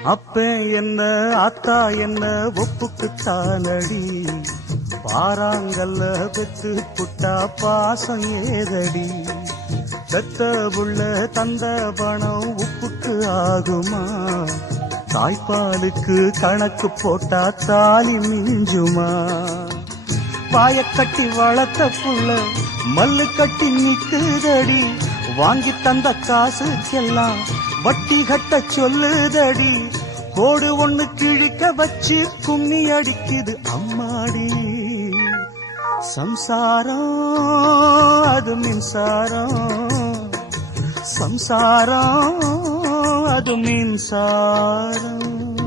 அப்ப என்ன ஆத்தா என்ன ஒப்புக்குத்தானடி, பாறாங்கல்ல பெத்து புட்டா பாசம் ஏதடி, பெத்த புள்ள தந்த பணம் உப்புக்கு ஆகுமா, தாய்ப்பாலுக்கு கணக்கு போட்டா தாலி மிஞ்சுமா, வாயக்கட்டி வளர்த்த புள்ள மல்லு கட்டி நிக்குதடி, வாங்கி தந்த காசுக்கெல்லாம் வட்டி கட்ட சொல்லுதடி, கோடு ஒண்ணு கிழிக்க வச்சு கும்மி அடிக்குது அம்மாடி, சம்சாரம் அது மின்சாரம், சம்சாரம் அது மின்சாரம்.